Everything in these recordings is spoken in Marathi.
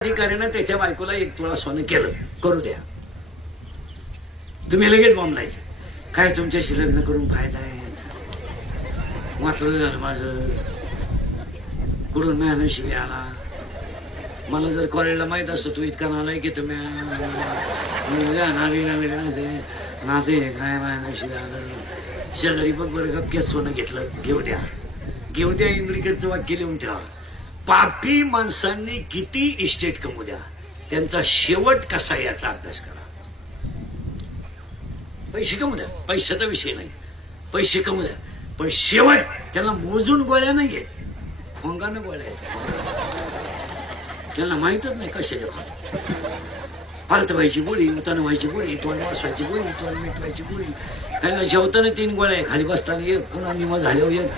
अधिकाऱ्यानं त्याच्या बायकोला 1 तोळा सोनं केलं, करू द्या. तुम्ही लगेच बोंबलायचं, काय तुमच्याशी लग्न करून फायदा आहे, वाटलं झालं माझं, कुठून म्यानं शिवी आला, मला जर कॉलेजला माहित असतं तू इतका नालाय की तुम्ही नाते काय म्यानं शिवी आलं. शेजारी बघ बरं गपक्यात सोनं घेतलं, घेऊ द्या. घेऊ द्या इंद्रिकेचं वाक्य लिहून ठेवा. पापी माणसांनी किती इस्टेट कमवू द्या, त्यांचा शेवट कसा याचा अभ्यास करा. पैसे कमवू द्या, पैशाचा विषय नाही, पैसे कमवू द्या, पण शेवट त्यांना मोजून गोळ्या नाही आहेत, खोंगानं गोळ्या आहेत. त्यांना माहितच नाही कशाच्या खोंग. फालत व्हायची गोळी, उतानं व्हायची गोळी, तोंड वाचवायची गोळी, तोंड मिटवायची गोळी. त्यांना जेवताना 3 गोळ्या आहे, खाली बसताना 1, पुन्हा निम झाल्यावर 1,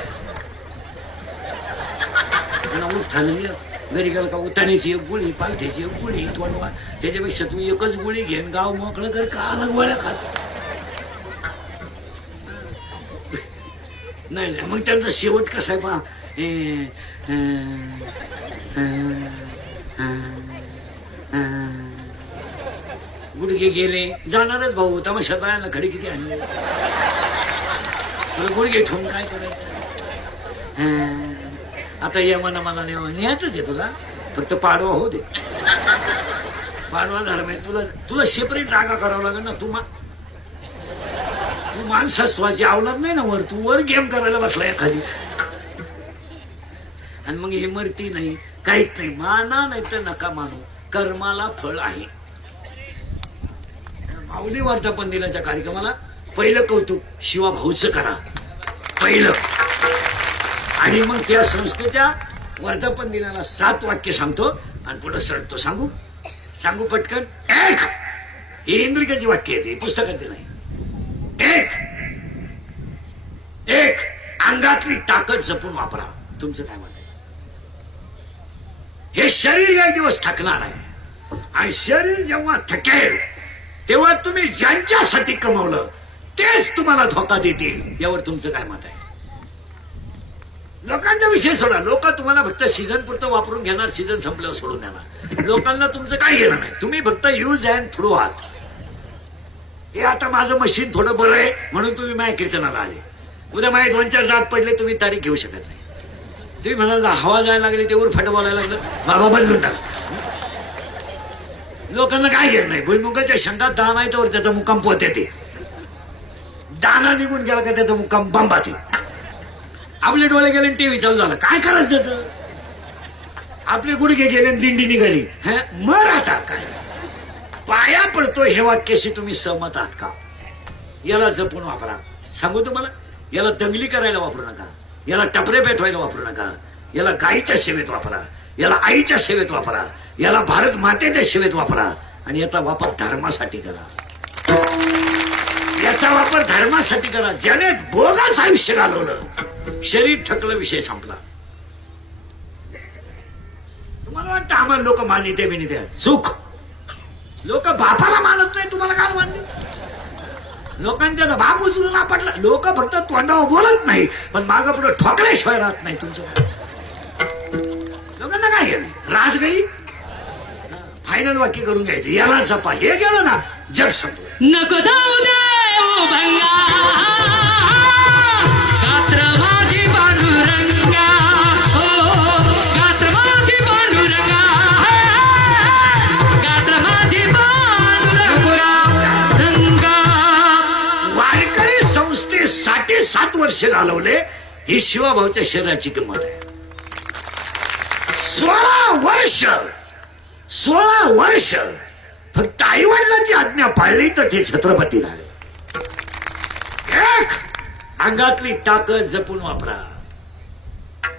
उठानं 1, घरी गेलं का उताण्याची 1 गोळी, पालथ्याची 1 गोळी, तोंड वा. त्याच्यापेक्षा तू 1च गोळी घेन गाव मोकळं कर, का अलग गोळ्या खात नाही. मग त्यांचा शेवट कसा आहे पहा. गुडघे गेले, जाणारच भाऊ, तमाशा बायाला खडी किती आणले, तुला गुडघे ठेवून काय करायचं. आता या मला न्यायचंच आहे तुला, फक्त पाडवा होऊ दे. पाडवा झाला माहिती तुला सेपरेट जागा करावं लागेल ना. तू माणसाची आवडत नाही ना, तू वर गेम करायला बसला एखादी, आणि मग हे मरती नाही, काहीच नाही. माना नाही तर नका मानू, कर्माला फळ आहे. माऊली वर्धापन दिनाच्या कार्यक्रमाला पहिलं कौतुक शिवा भाऊचं करा पहिलं, आणि मग त्या संस्थेच्या वर्धापन दिनाला 7 वाक्य सांगतो आणि पुढे सरतो. सांगू पटकन. 1, ही इंद्रिकाची वाक्य आहेत, पुस्तकातली नाही. 1 अंगातली ताकद जपून वापरा. तुमचं काय मत आहे? हे शरीर काही दिवस थकणार आहे, आणि शरीर जेव्हा थकेल तेव्हा तुम्ही ज्यांच्यासाठी कमवलं तेच तुम्हाला धोका देतील. यावर तुमचं काय मत आहे? लोकांचा विषय सोडा. लोक तुम्हाला फक्त सीझन पुरतं वापरून घेणार, सीझन संपल्यावर सोडून देणार. लोकांना तुमचं काय घेणं नाही. तुम्ही फक्त यूज अँड थ्रू आहात. हे आता माझं मशीन थोडं बरं आहे म्हणून तुम्ही माझ्या कीर्तनाला आले. उद्या माझे 2-4 दात पडले, तुम्ही तारीख घेऊ शकत नाही. तुम्ही म्हणाल हवा जायला लागली, तेवर फट बोलायला लागलं, बाबा बदलून टाक. लोकांना काय घेणं नाही. भुईमुगाच्या शेंगात दाना आहे तर त्याचा मुक्काम पोहते, ते दाना निघून गेला का त्याचा मुक्काम बंबाते. आपले डोळे गेले आणि टीव्ही चालू झाला, काय करायचं त्याचं? आपले गुडघे गेले आणि दिंडी निघाली, मर आता काय. पाया पडतो हे वाक्याशी तुम्ही सहमत आहात का? याला जपून वापरा. सांगू तुम्हाला, याला दंगली करायला वापरू नका, याला टपरे पेटवायला वापरू नका, याला गायीच्या सेवेत वापरा, याला आईच्या सेवेत वापरा, याला भारत मातेच्या सेवेत वापरा, आणि याचा वापर धर्मासाठी करा. याचा वापर धर्मासाठी करा. ज्याने भोगाच आयुष्य घालवलं, शरीर थकलं, विषय संपला. तुम्हाला वाटतं आम्हाला लोक मानिते बिनिते? चूक. लोक बापाला मानत नाही, तुम्हाला काय मानते? लोकांच्या बाप उचलून आपटला. लोक फक्त तोंडावर बोलत नाही, पण मागं पुढे ठोकल्याशिवाय राहत नाही. तुमचं काय? लोकांना काय घे नाही. रात गई फायनल वाक्य करून घ्यायचं, याला जपा. हे गेलं ना, जग संपलं. नको जाऊ दे ओ भंगा, शास्त्रवादी पांडुरंगा, हो शास्त्रवादी पांडुरंगा, शास्त्रवादी पांडुरंगा. वारकरी संस्थेसाठी 7 वर्ष घालवले, ही शिवाभाऊच्या शरीराची किंमत आहे. 16 वर्ष फक्त आई वडिलांची आज्ञा पाळली तर ते छत्रपती झाले. 1 अंगातली ताकद जपून वापरा.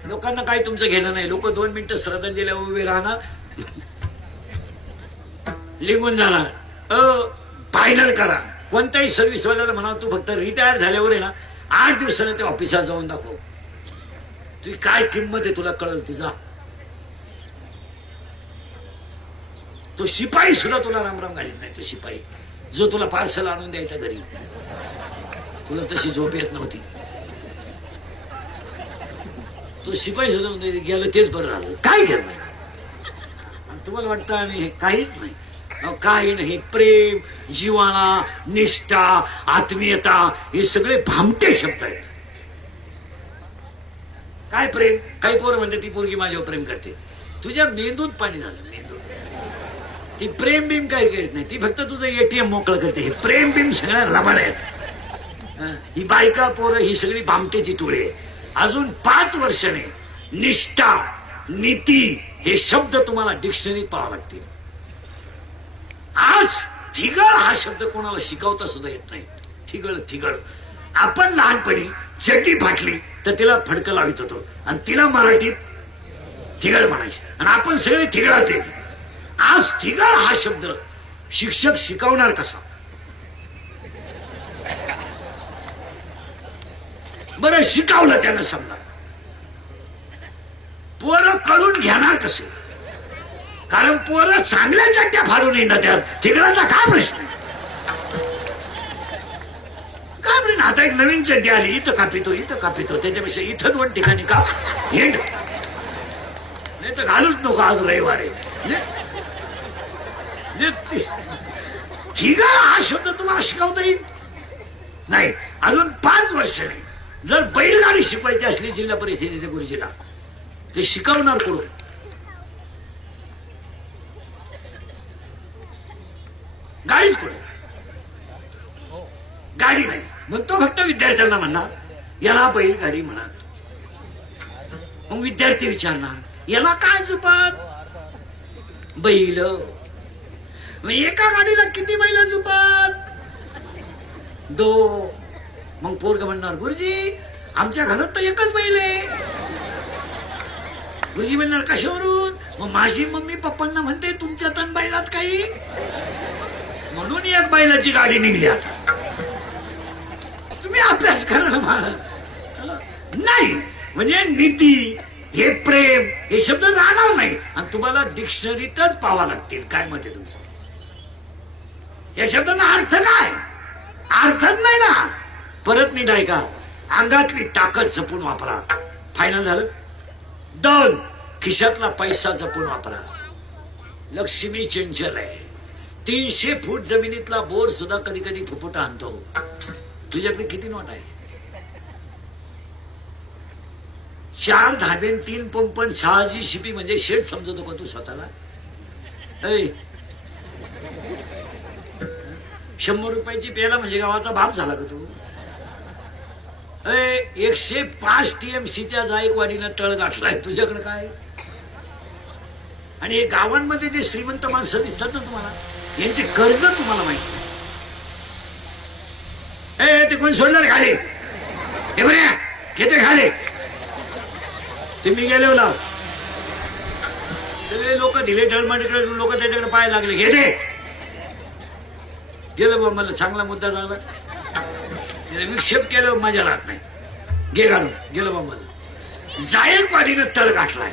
लोकांना काय तुमचं घेणं नाही. लोक 2 मिनिटं श्रद्धांजलीला उभे राहणार, लिहून जाणार. फायनल करा. कोणत्याही सर्व्हिसवाल्याला म्हणा, तू फक्त रिटायर झाल्यावर आहे ना 8 दिवसाने ते ऑफिसात जाऊन दाखव, तुझी काय किंमत आहे तुला कळल. तुझा तो शिपाई सुद्धा तुला रामराम घालीत नाही. तो शिपाई जो तुला पार्सल आणून द्यायचा घरी, तुला तशी झोप येत नव्हती. तो शिपाई सुद्धा गेलं तेच बरं झालं. काय घेणार तुम्हाला वाटतं आम्ही हे काहीच नाही. अहो, काही नाही. प्रेम, जिव्हाळा, निष्ठा, आत्मीयता हे सगळे भामटे शब्द आहेत. काय प्रेम? काही पोरं म्हणते ती पोरगी माझ्यावर प्रेम करते. तुझ्या मेंदूत पाणी झालं, मेंदूत. ती प्रेम बिम काही करीत नाही, ती फक्त तुझं एटीएम मोकळं करते. हे प्रेम बिम सगळ्या लबाड आहेत. ही बायका पोरं ही सगळी भामटेची टोळी आहे. अजून 5 वर्षाने निष्ठा, नीती हे शब्द तुम्हाला डिक्शनरीत पाहावं लागतील. आज थिगळ हा शब्द कोणाला शिकवता सुद्धा येत नाही. थिगळ थिगळ. आपण लहानपणी चड्डी फाटली तर तिला फडकं लावित होतो आणि तिला मराठीत थिगळ म्हणायचे आणि आपण सगळे थिगळात येत. आज थिगळ हा शब्द शिक्षक शिकवणार कसा? बरं शिकवलं त्यानं समजा, पोरं कळून घेणार कसे? कारण पोरं चांगल्या चड्ड्या फाडून येणार, त्यात थिगळाचा काय प्रश्न आहे? काय बरं? आता एक नवीन चड्डी आली, इथं कापितो इथं कापितो, त्याच्यापेक्षा इथं 2 ठिकाणी का हेंड नाही तर घालूच नको. आज रविवार आहे. थिगळ हा शब्द तुम्हाला शिकवता येईल नाही. अजून 5 वर्षाने जर बैलगाडी शिकवायची असली जिल्हा परिषदेच्या गुरुजीला, ते शिकवणार कोण? गाडीच कुठे? गाडी नाही. मग तो फक्त विद्यार्थ्यांना म्हणणार याला बैलगाडी म्हणत. मग विद्यार्थी विचारणार याला काय झुपत? बैल. मग एका गाडीला किती बैल झुपत? 2. मग पोरग म्हणणार गुरुजी आमच्या घरात तर एकच बैल आहे. गुरुजी म्हणणार कशावरून? मग माझी मम्मी पप्पांना म्हणते तुमच्या तन बैलात काही, म्हणून एक बैलाची गाडी निघली. आता तुम्ही अभ्यास करा नाही. म्हणजे नीती, हे प्रेम हे शब्द राहणार नाही आणि तुम्हाला डिक्शनरीतच पाहावं लागतील. काय मत आहे तुमचं? या शब्दांना अर्थ काय? अर्थच नाही ना. परत नीट ऐका. अंगातली ताकद जपून वापरा. फायनल झालं. 2. खिशातला पैसा जपून वापरा. लक्ष्मी चंचल आहे. 300 फूट जमिनीतला बोर सुद्धा कधी कधी फुफुटा आणतो. तुझ्याकडे किती नोट आहे? 4 धाबे, 3 पंप, 6 शिपी म्हणजे शेड समजतो का तू स्वतःला? 100 रुपयाची प्यायला म्हणजे गावाचा बाप झाला का तू? 105 TMCच्या जायकवाडीनं तळ गाठलाय. तुझ्याकडे काय? आणि हे गावांमध्ये जे श्रीमंत माणसं दिसतात ना तुम्हाला, यांचे कर्ज तुम्हाला माहिती नाही. ते कोण सोडणार खाली? हे बऱ्या घेते खाली. ते मी गेले होता, सगळे लोक दिले ढळमाडीकडे, लोक त्याच्याकडे पाय लागले. घेते गेलं बा. मला चांगला मुद्दा राहिला, विक्षेप केलं मजा राहत नाही. घे घालून गेलं बा. मला जायकवाडीनं तळ गाठलाय.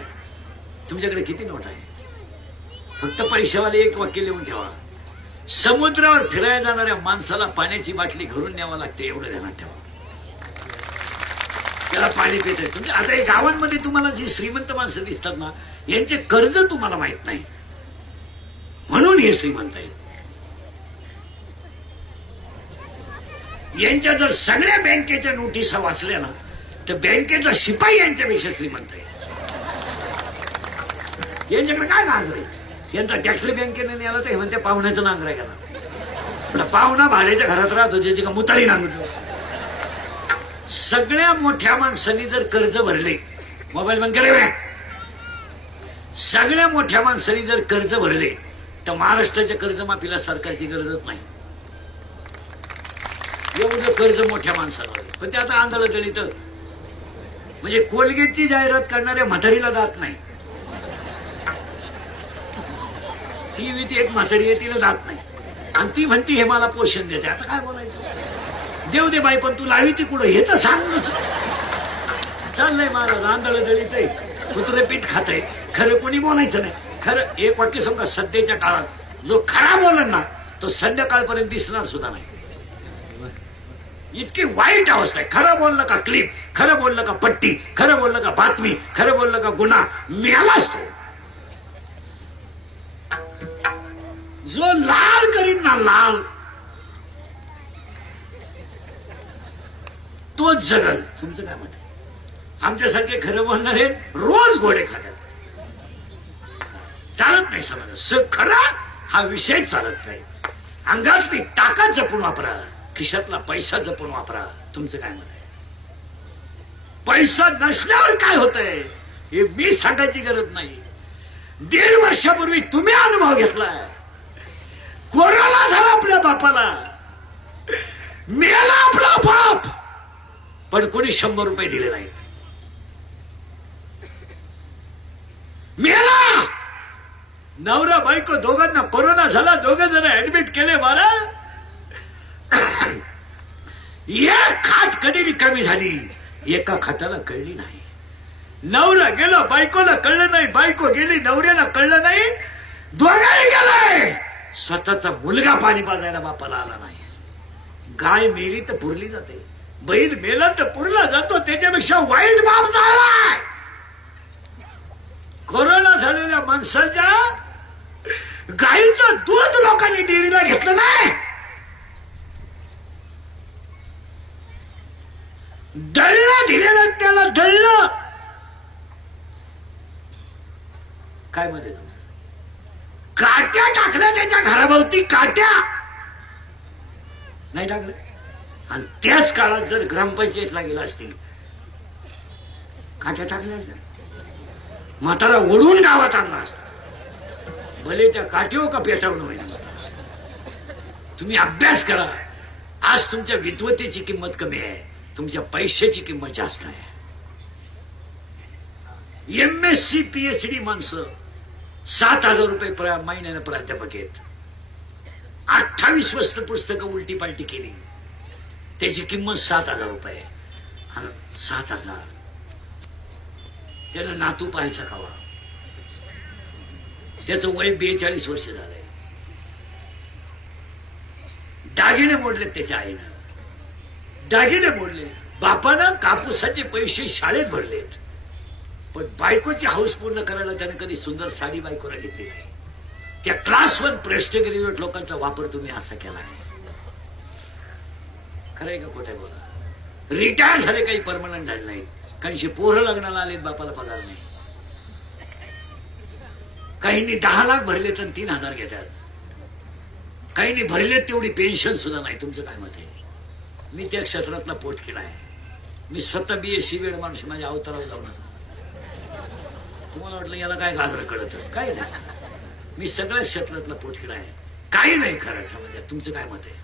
तुमच्याकडे किती नोट आहे? फक्त पैशावाले एक वाक्य लिहून ठेवा. समुद्रावर फिरायला जाणाऱ्या माणसाला पाण्याची बाटली घरून न्यावं लागते, एवढं ध्यानात ठेवा. त्याला पाणी पित आहे. आता हे गावांमध्ये तुम्हाला जी श्रीमंत माणसं दिसतात ना, यांचे कर्ज तुम्हाला माहित नाही, म्हणून हे श्रीमंत आहेत. यांच्या जर सगळ्या बँकेच्या नोटिसा वाचल्या ना, तर बँकेचा शिपाई यांच्यापेक्षा श्रीमंत आहे. यांच्याकडे काय नांगर आहे? यांचा टॅक्स बँकेने नेला तर म्हणते पाहुण्याचं नांगर आहे का? पाहुणा भाड्याच्या घरात राहत होते, का मुतारी नांगर. सगळ्या मोठ्या माणसांनी जर कर्ज भरले, मोबाईल बंद करे, सगळ्या मोठ्या माणसांनी जर कर्ज भरले तर महाराष्ट्राच्या कर्जमाफीला सरकारची गरजच नाही. एवढं कर्ज मोठ्या माणसाला. पण ते आता आंधळ दलित, म्हणजे कोलगेटची जाहिरात करणाऱ्या म्हातारीला दात नाही. ती एक म्हातारी आहे, तिला दात नाही आणि ती म्हणती हे मला पोषण देते. आता काय बोलायचं? देऊ दे बाई, पण तू लावी ती कुठं हे तर सांग. चाललंय महाराज आंधळ दलित आहे, कुत्रे पीठ खात आहे. खरं कोणी बोलायचं नाही. खरं एक वाक्य सांगा, सध्याच्या काळात जो खरा बोलल ना तो संध्याकाळपर्यंत दिसणार सुद्धा नाही. इतकी वाईट अवस्था आहे. खरं बोललं का क्लिप, खरं बोललं का पट्टी, खरं बोललं का बातमी, खरं बोललं का गुन्हा, मिळालाच तो. जो लाल करीन ना लाल तोच जगल. तुमचं काय मत आहे? आमच्यासारखे खरं बोलणारे रोज घोडे खातात. चालत नाही समाज खरा हा विषय चालत नाही. अंगातली ताकद जपून वापरा, खिशातला पैसा जपून वापरा. तुमचं काय मत आहे? पैसा नसल्यावर काय होतंय हे मी सांगायची गरज नाही. 1.5 वर्षापूर्वी तुम्ही अनुभव घेतलाय. कोरोना झाला आपल्या बापाला, मेला आपला बाप, पण कोणी 100 रुपये दिले नाहीत. मेला नवरा बायको दोघांना कोरोना झाला, दोघे जण ऍडमिट केले. मला एक खाट कधी रिकामी झाली, एका खाटाला कळली नाही. नवरा गेला, बायकोला कळलं नाही, बायको गेली, नवऱ्याला कळलं नाही, दोघांनी गेलाय. स्वतःचा मुलगा पाणी पाजायला बापाला आला नाही. गाय मेली तर पुरली जाते, बैल मेला तर पुरला जातो, त्याच्यापेक्षा वाईट बाप झालाय. कोरोना झालेल्या माणसाच्या गाईचं दूध लोकांनी डेअरीला घेतलं नाही. दळलं दिलेलं त्याला दळलं. काय मध्ये तुमचं? काट्या टाकल्या त्याच्या घराभोवती, काट्या नाही टाकलं. आणि त्याच काळात जर ग्रामपंचायतला गेला असतील, काट्या टाकल्या असत्या, म्हातारा ओढून गावात आणला असता. भले त्या काठीव का पेटावून होईल. तुम्ही अभ्यास करा. आज तुमच्या विद्वतेची किंमत कमी आहे, तुमच्या पैशाची किंमत जास्त आहे. MSc PhD माणसं 7,000 रुपये महिन्यानं प्राध्यापक आहेत. 28 वस्त पुस्तकं उलटी पालटी केली, त्याची किंमत 7,000 रुपये. 7,000 त्यानं नातू पाहायचा खावा. त्याचं वय 42 वर्ष झालंय. दागिने मोडले त्याच्या आईनं, दागिने मोडले. बापानं कापूसाचे पैसे शाळेत भरलेत, पण बायकोची हौस पूर्ण करायला त्यानं कधी सुंदर साडी बायकोला घेतली नाही. त्या क्लास 1 प्रेस्ट ग्रॅज्युएट लोकांचा वापर तुम्ही असा केला आहे. खरंय का खोटं बोला? रिटायर झाले, काही परमनंट झाले नाहीत. काहींशी पोरं लग्नाला आलेत, बापाला पगार नाही. काहींनी 10 लाख भरले तर 3,000 घेतात. काहींनी भरले तेवढी पेन्शन सुद्धा नाही. तुमचं काय मत आहे? मी त्या क्षेत्रातला पोटकिडा आहे. मी स्वतः BSc वेळ माणूस, माझ्या अवतारावर जाऊ नका. तुम्हाला वाटलं याला काय गाजर कळत? काही नाही. मी सगळ्या क्षेत्रातला पोटकिडा आहे. काही नाही खरं समाजात. तुमचं काय मत आहे?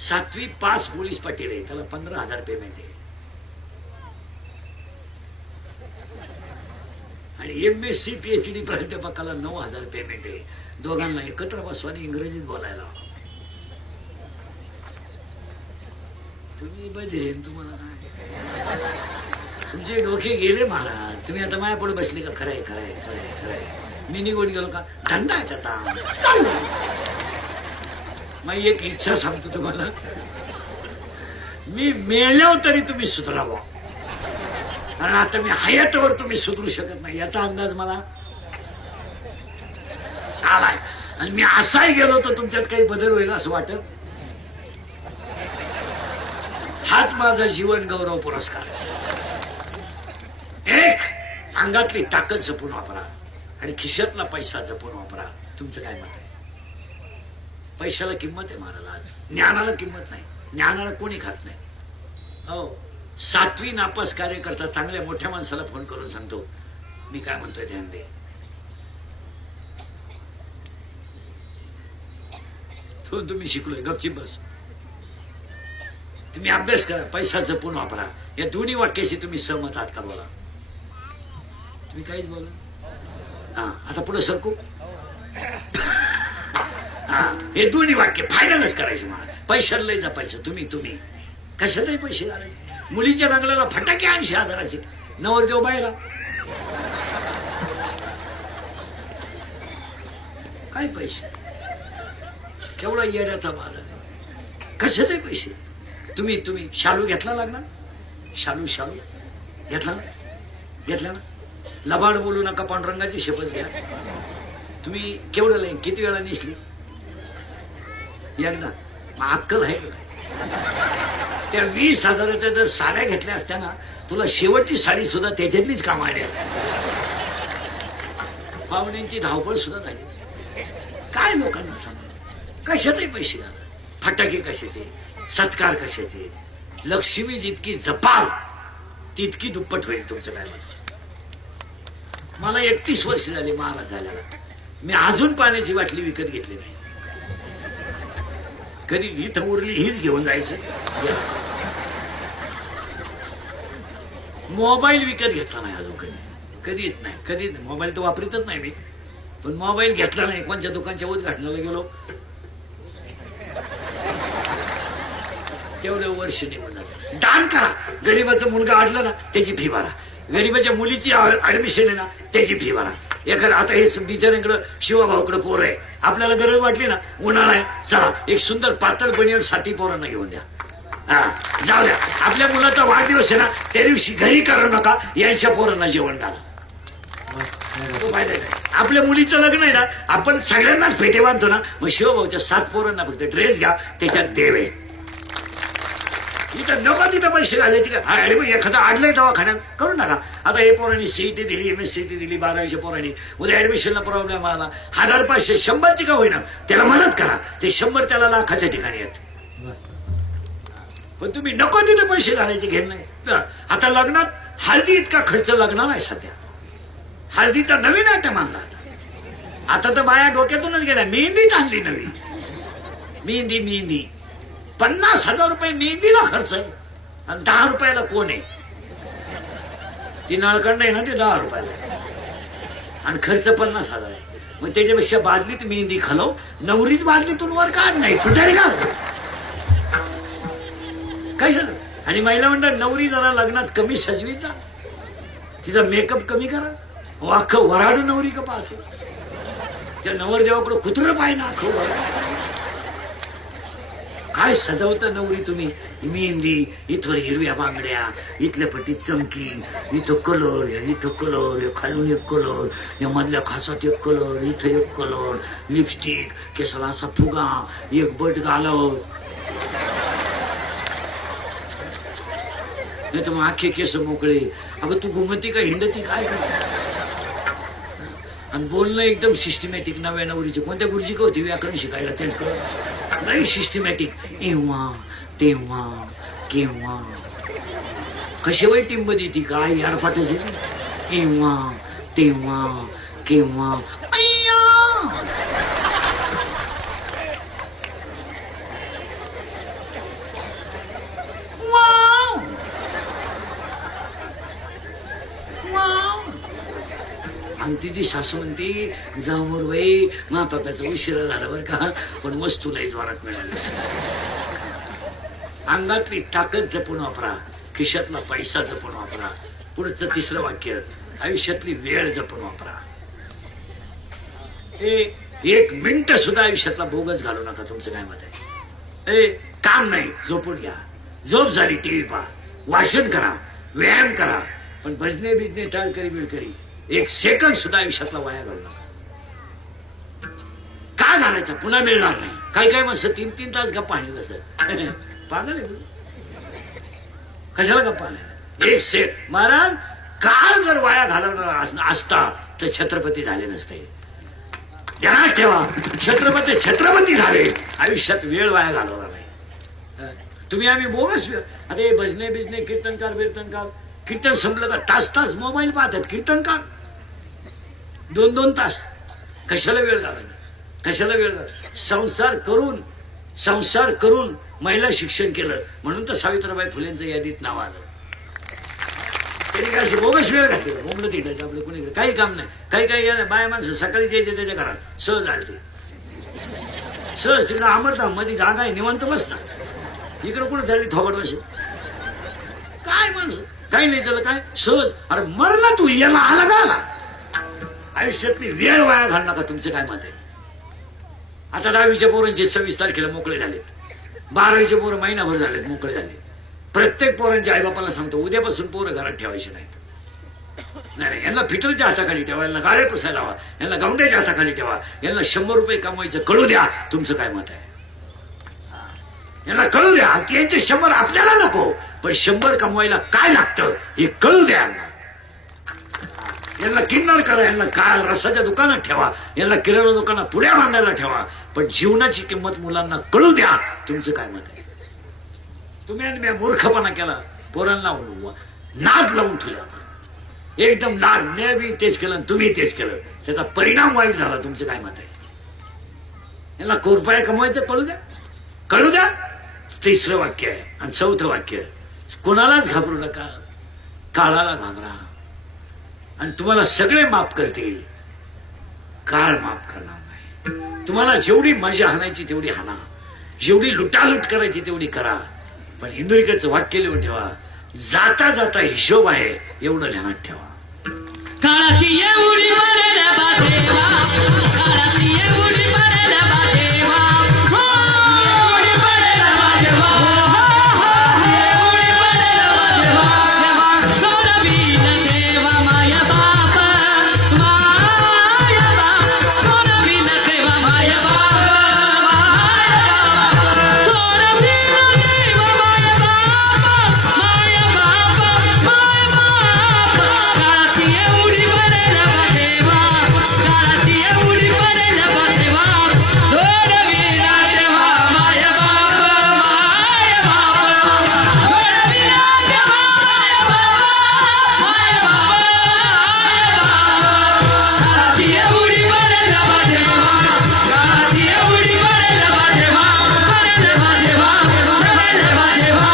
7वी पास पोलीस पाटील आहे, त्याला 15,000 पेमेंट आहे. आणि MSc PhD प्राध्यापकाला 9,000 पेमेंट आहे. दोघांना एकत्र बसवा आणि इंग्रजीत बोलायला. तुम्ही बधिरे, तुम्हाला काय तुमचे डोके गेले महाराज. तुम्ही आता माया पुढे बसले का? खरंय खरंय खरंय खरंय. मी निघून गेलो का? धंदा आहे त्याचा. मग एक इच्छा सांगतो तुम्हाला, मी मेल्यावर तरी तुम्ही सुधरावा. आणि आता मी हयातवर तुम्ही सुधरू शकत नाही याचा अंदाज मला आलाय. आणि मी असाही गेलो तर तुमच्यात काही बदल होईल असं वाटत. हाच माझा जीवन गौरव पुरस्कार. एक, अंगातली ताकद जपून वापरा आणि खिशातला पैसा जपून वापरा. तुमचं काय मत आहे? पैशाला किंमत आहे महाराज आज, ज्ञानाला किंमत नाही. ज्ञानाला कोणी खात नाही. हो, 7वी नापास कार्यकर्ता चांगल्या मोठ्या माणसाला फोन करून सांगतो, मी काय म्हणतोय ध्यान दे. तुम्ही शिकलोय, गपचिप बस. तुम्ही अभ्यास करा, पैसा जपून वापरा. या दोन्ही वाक्याशी तुम्ही सहमत आहात का? बोला. तुम्ही काहीच बोला. हा, आता पुढे सरकू. हा, हे दोन्ही वाक्य फायनलच करायचे मला. पैशाला लय जपायचं. तुम्ही कशातही पैसे घालायचे. मुलीच्या लग्नाला फटाके 80,000चे, नवरदेव बायला काय पैसे? केवढा येण्याचा वाद आहे. कशातही पैसे. तुम्ही शालू घेतला लागणार. शालू घेतला ना. लबाड बोलू नका, पांडुरंगाची शपथ घ्या. तुम्ही केवढं लय, किती वेळा नेसली? एकदा मग अक्कल आहे का काय? त्या 20,000च्या जर साड्या घेतल्या असत्या ना, तुला शेवटची साडी सुद्धा त्याच्यातलीच काम आली असते. पाहुण्यांची धावपळ सुद्धा झाली. काय लोकांना सांग, कशातही पैसे घाला, फटाके कशाचे, सत्कार कशाचे. लक्ष्मी जितकी जपाल तितकी दुप्पट होईल तुमचं काय म्हणत. मला 31 वर्ष झाले महाराज झाल्याला, मी अजून पाण्याची बाटली विकत घेतली नाही. कधी इथं उरली हीच घेऊन जायचं. मोबाईल विकत घेतला नाही अजून कधीच नाही. कधी मोबाईल तर वापरतच नाही मी, पण मोबाईल घेतला नाही. कोणत्या दुकानच्या उद्घाटनाला गेलो तेवढे वर्ष निघून झाले. दान करा. गरीबाचा मुलगा आडला ना त्याची फी भरा, गरीबाच्या मुलीची ऍडमिशन आहे ना त्याची फी भरा. एखादं आता हे बिचाऱ्यांकडे शिवाभाऊकडे पोर आहे, आपल्याला गरज वाटली ना, उन्हाळा आहे, चला एक सुंदर पातळ बनियल 7 पोरांना घेऊन द्या. हा जाऊ द्या. आपल्या मुलाचा वाढदिवस आहे ना, त्या दिवशी घरी करू नका, यांच्या पोरांना जेवण घाला. तो फायदा नाही. आपल्या मुलीचं लग्न आहे ना, आपण सगळ्यांनाच फेटे बांधतो ना, मग शिवभाऊच्या 7 पोरांना फक्त ड्रेस घ्या, त्याच्यात देवे. इथं नको तिथं पैसे घालायचे का? एखादा आडलंय दवाखान्यात करू नका. आता हे पोरांनी सीईटी दिली, MSCT दिली, 12वीच्या पोरांनी, उद्या ऍडमिशनला प्रॉब्लेम आला, 1500 100ची का होईना त्याला मदत करा. ते 100 त्याला लाखाच्या ठिकाणी आहेत. पण तुम्ही नको तिथे पैसे घालायचे घेणं नाही. आता लग्नात हळदी इतका खर्च लग्नाला आहे सध्या. हळदीचा नवीन आयटम आणला आता तर बाया डोक्यातूनच गेल्या. मेहंदीच आणली नवी. मेहंदी 50,000 रुपये मेहंदीला खर्च आहे, आणि 10 रुपयाला कोण आहे? ती नळकंड आहे ना, ते 10 रुपयाला, आणि खर्च 50,000 आहे. मग त्याच्यापेक्षा बादलीत मेहंदी खालव, नवरीच बादलीतून वर काढ नाही कुठे का काय झालं. आणि महिला मंडळ नवरी जरा लग्नात कमी सजवीत जा, तिचा मेकअप कमी करा. अख्खं वराड नवरी का पाहतो, त्या नवरदेवाकडं कुत्रं पाय ना अख्खं वराड. काय सजवता नवरी तुम्ही. मेहंदी, इथं हिरव्या बांगड्या, इथल्या पट्टीत चमकी, इथं कलर, इथं कलर, खालून एक कलर, या मधल्या खासात एक कलर, इथं एक कलर, लिपस्टिक, केसाला असा फुगा, एक बट घालव, नाही तर मग अख्खे केस मोकळे. अगं तू घुमती का हिंडती काय करते. आणि बोलणं एकदम सिस्टमॅटिक. नव्या नवरीचे कोणत्या गुरुजी का होती व्याकरण शिकायला, तेच कळ नाही सिस्टमॅटिक. एव्हा तेव्हा केव्हा कशी वाई टिंब देती काय याडपाटच येते. एव्हा तेव्हा केव्हा अय्या. आणि तिची सासू म्हणती, जामोर बाई मा पाप्याचा उशिरा झाला बरं का, पण वस्तूलाही जोरात मिळाली. अंगातली ताकद जपून वापरा, खिशातला पैसा जपून वापरा. पुढचं 3रं वाक्य, आयुष्यातली वेळ जपून वापरा. 1 मिनिट सुद्धा आयुष्यातला बोगस घालू नका. तुमचं काय मत आहे? काम नाही, झोपून घ्या. झोप झाली टीव्ही पहा, वाचन करा, व्यायाम करा, पण भजने बिजने टाळकरी बिळकरी 1 सेकंद सुद्धा आयुष्यातला वाया घालू नका. का घालायचा? पुन्हा मिळणार नाही. काय काय मस्त 3-3 तास गप्पा आणि बसतात. पागल आहे कशाला गप्पा नाही. 1 सेकंद. महाराज काळ जर वाया घालवणार असता तर छत्रपती झाले नसते. ध्यानात ठेवा, छत्रपती झाले, आयुष्यात वेळ वाया घालवणार नाही. तुम्ही आम्ही बोगस वेळ. अरे भजने बिजने कीर्तनकार कीर्तन संपलं का तास मोबाईल पाहतात. कीर्तनकार 2-2 तास. कशाला वेळ घालवला, कशाला वेळ घालवला. संसार करून महिला शिक्षण केलं म्हणून तर सावित्रीबाई फुलेंचं यादीत नाव आलं. त्यांनी काय अशी बोगस वेळ घातली. बोंबलं तिथं आपलं कोणी काही काम नाही. काही या बाया माणसं सकाळी यायचे त्याच्या घरात सहज आलते. सहज तिकडं अमरधाम मध्ये जागा आहे, निवांत बस ना. इकडं कुठं झाली थोबड बसेल काय माणसं. काही नाही झालं काय सहज. अरे मर ना तू, याला आला का आला. आयुष्यातली वेळ वाया घालू नका. तुमचं काय मत आहे? आता 10वीच्या पोरांचे 26 तारखेला मोकळे झालेत. 12वीचे पोरं महिनाभर झालेत मोकळे झाले. प्रत्येक पोरांच्या आईबापाला सांगतो, उद्यापासून पोरं घरात ठेवायचे नाहीत. नाही, यांना फिटरच्या हाताखाली ठेवा, यांना गाळे पुसायला हवा, यांना गवंड्याच्या हाताखाली ठेवा, यांना 100 रुपये कमवायचं कळू द्या. तुमचं काय मत आहे? यांना कळू द्या. त्यांचे 100 आपल्याला नको, पण 100 कमवायला काय लागतं हे कळू द्या यांना. यांना किन्नर करा, यांना काय रसाच्या दुकानात ठेवा, यांना किराणा दुकानात पुड्या बांधायला ठेवा, पण जीवनाची किंमत मुलांना कळू द्या. तुमचं काय मत आहे? तुम्ही आणि मी मूर्खपणा केला, पोरांना नाद लावून ठेवले आपण एकदम नाद. मी बी तेच केलं, तुम्ही तेच केलं, त्याचा परिणाम वाईट झाला. तुमचं काय मत आहे? यांना ₹1 कमवायचं कळू द्या, कळू द्या. 3रं वाक्य आहे. आणि 4थं वाक्य, कोणालाच घाबरू नका, काळाला घाबरा आणि तुम्हाला सगळे माफ करतील, काळ माफ करणार नाही. तुम्हाला जेवढी मजा हाणायची तेवढी हाना, जेवढी लुटालूट करायची तेवढी करा, पण इंदुरीकरचं वाक्य लिहून ठेवा, जाता जाता हिशोब आहे एवढं ध्यानात ठेवा. काळाची एवढी मर्यादा देवा, काळाची एवढी मर्यादा देवा, हो, एवढी मर्यादा देवा, हो, एवढी मर्यादा देवा. सोडविन देवा माया बाप, माया बाप, सोडविन देवा माया बाप, सोडविन देवा माया बाप, माया बाप, माया बाप. काळाची एवढी मर्यादा देवा, काळाची एवढी मर्यादा देवा, सोडविन देवा माया बाप, माया बाप, सोडविन देवा माया बाप, माया बाप. काळाची एवढी मर्यादा देवा, काळाची एवढी मर्यादा देवा, मर्यादा देवा, मर्यादा देवा.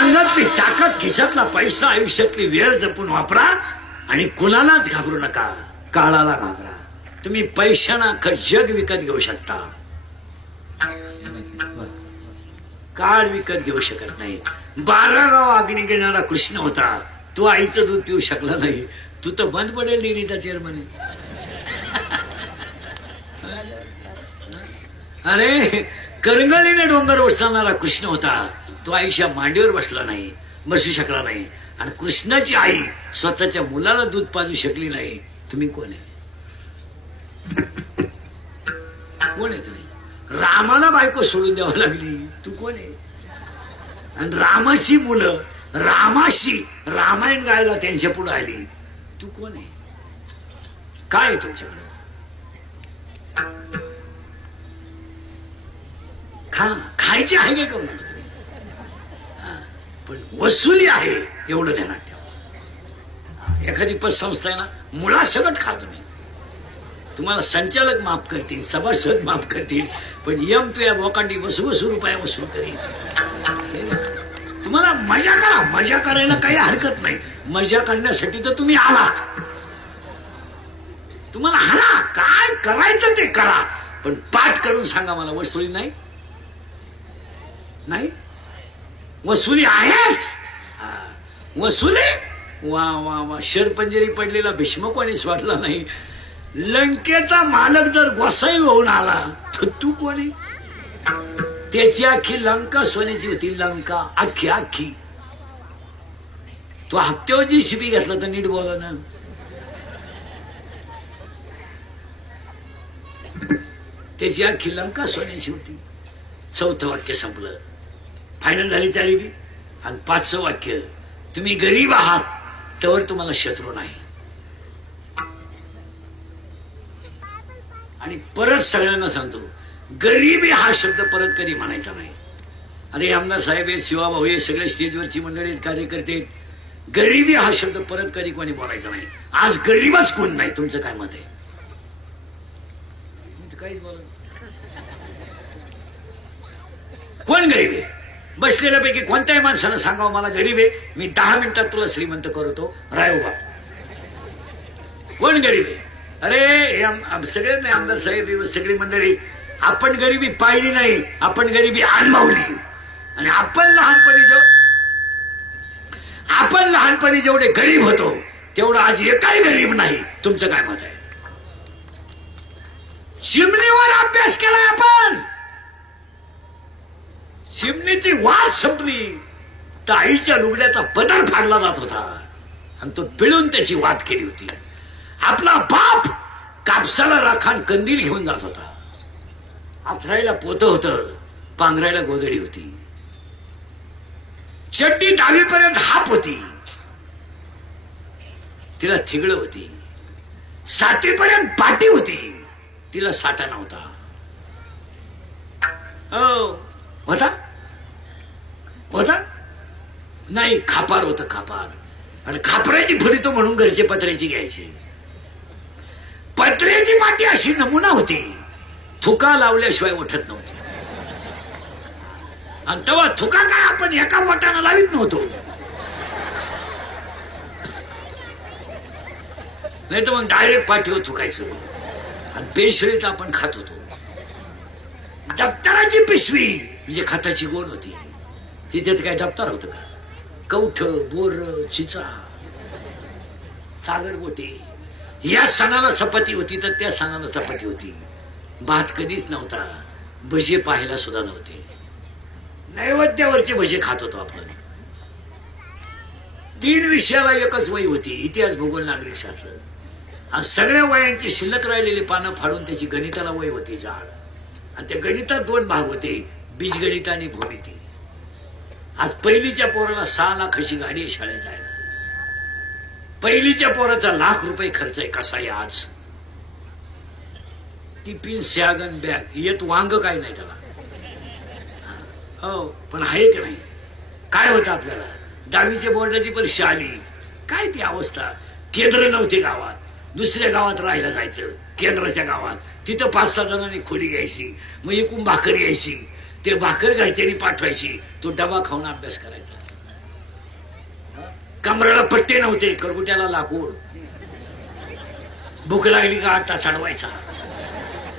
अंगातली ताकद, खिशातला पैसा, आयुष्यातली वेळ जपून वापरा आणि कुणालाच घाबरू नका, काळाला घाबरा. तुम्ही पैशाना जग विकत घेऊ शकता, काळ विकत घेऊ शकत नाही. 12 गाव अग्नी घेणारा कृष्ण होता, तो आईचं दूध पिऊ शकला नाही. तू तर बंद पडेल डेअरीचा चेअरमन. अरे करंगळीने डोंगर ओसरणारा कृष्ण होता, तो आईच्या मांडीवर बसला नाही, बसू शकला नाही. आणि कृष्णाची आई स्वतःच्या मुलाला दूध पाजू शकली नाही. तुम्ही कोण आहे? कोण आहे तुम्ही? रामाला बायको सोडून द्यावं लागली, तू कोण आहे? आणि रामाची मुलं रामाशी रामायण गायला त्यांच्या पुढे आली, तू कोण आहे? काय आहे तुमच्याकडे? खायची आहे काय करू नका तुम्ही, पण वसुली आहे एवढं ध्यानात ठेवा. एखादी पतसंस्था आहे ना, मुळासकट खा तुम्ही, तुम्हाला संचालक माफ करतील, सभासद माफ करतील, पण यम तुया बोकांडी वसू रुपया वसूल करील. तुम्हाला मजा करा, मजा करायला काही हरकत नाही. मजा करण्यासाठी तर तुम्ही आलात, तुम्हाला हाना, काय करायचं ते करा, पण पाठ करून सांगा मला वसुली नाही. नाही, वसुली आहेच. वसुली वा वा वा. शरपंजरी पडलेला भीष्म कोणीच वाटला नाही. लंकेचा मालक जर गोसाई होऊन आला तर तू कोणी? त्याची अख्खी लंका सोन्याची होती, लंका अख्खी अख्खी. तो हप्त्यावर जी शिबी घेतला तर नीट बोला ना. त्याची अख्खी लंका सोन्याची होती. 4थं वाक्य संपलं, फायनल झाली तरी बी. आणि 5चं वाक्य, तुम्ही गरीब आहात तर तुम्हाला शत्रू नाही. आणि परत सगळ्यांना सांगतो, गरीबी हा शब्द परत कधी म्हणायचा नाही. अरे आमदार साहेब आहेत, शिवाभाऊ हे सगळे स्टेजवरची मंडळी आहेत, कार्यकर्ते, गरीबी हा शब्द परत कधी कोणी बोलायचा नाही. आज गरीबच कोण नाही. तुमचं काय मत आहे? काहीच बोला. कोण गरीब आहे? बसलेल्यापैकी कोणत्याही माणसानं सांगावं मला गरीब आहे, मी 10 मिनिटात तुला श्रीमंत करतो, राय उभा. कोण गरीब आहे? अरे सगळे नाही, आमदार साहेब सगळी मंडळी, आपण गरिबी पाहिली नाही, आपण गरिबी अनुभवली. आणि आपण लहानपणी जेवढे गरीब होतो तेवढं आज एकही गरीब नाही. तुमचं काय मत आहे? चिमणीवर अभ्यास केलाय आपण. चिमणीची वाट संपली तर आईच्या लुगड्याचा पदर फाडला जात होता आणि तो पिळून त्याची वाट केली होती. आपला बाप कापसाला राखान कंदील घेऊन जात होता, आथरायला पोतं होतं, पांघरायला गोधडी होती, चड्डी डावीपर्यंत हाप होती, तिला थिगळ होती, 7वी पर्यंत पाटी होती, तिला साठा नव्हता. होता होता नाही, खापार होतं, खापार. आणि खापराची फळी तो म्हणून घरचे पत्र्याची घ्यायचे. पत्र्याची माती अशी नमुना होती, थुका लावल्याशिवाय उठत नव्हती. आणि तेव्हा थुका काय आपण एका बोटानं लावित नव्हतो, नाही तर मग डायरेक्ट पाठीवर थुकायचं. आणि पेशळीत आपण खात होतो. दप्तराची पिशवी म्हणजे खताची गोण होती, तिच्यात काय दप्तर होतं का? कवठ, बोर, चिचा, सागरगोटे. या सणाला चपाती होती तर त्या सणाला चपाती होती. भात कधीच नव्हता, भजे पाहायला सुद्धा नव्हते. नैवेद्यावरचे भजे खात होतो आपण. 3 विषयाला एकच वही होती, इतिहास, भूगोल, नागरिक शास्त्र. आज सगळ्या वयांची शिल्लक राहिलेली पानं फाडून त्याची गणिताला वही होती जाड. आणि त्या गणितात 2 भाग होते, बीजगणित आणि भूमिती. आज पहिलीच्या पोराला 6 लाखाची गाडी आहे शाळेत जायला. पहिलीच्या पोराचा ₹1,00,000 खर्च आहे. कसा आहे आज? टिफिन, सॅगन, बॅग, येत वांग काय नाही त्याला. हो, पण आहे की नाही? काय होतं आपल्याला? 10वीच्या बोर्डाची परीक्षा आली, काय ती अवस्था. केंद्र नव्हते गावात, दुसऱ्या गावात राहायला जायचं. केंद्राच्या गावात तिथं 5-6 जणांनी खोली घ्यायची, मग एकूण भाकर घ्यायची, ते भाकर घरच्यांनी पाठवायची, तो डबा खाऊन अभ्यास करायचा. कमराला पट्टे नव्हते, करगुट्याला लाकूड. भूक लागली का आटा चढवायचा,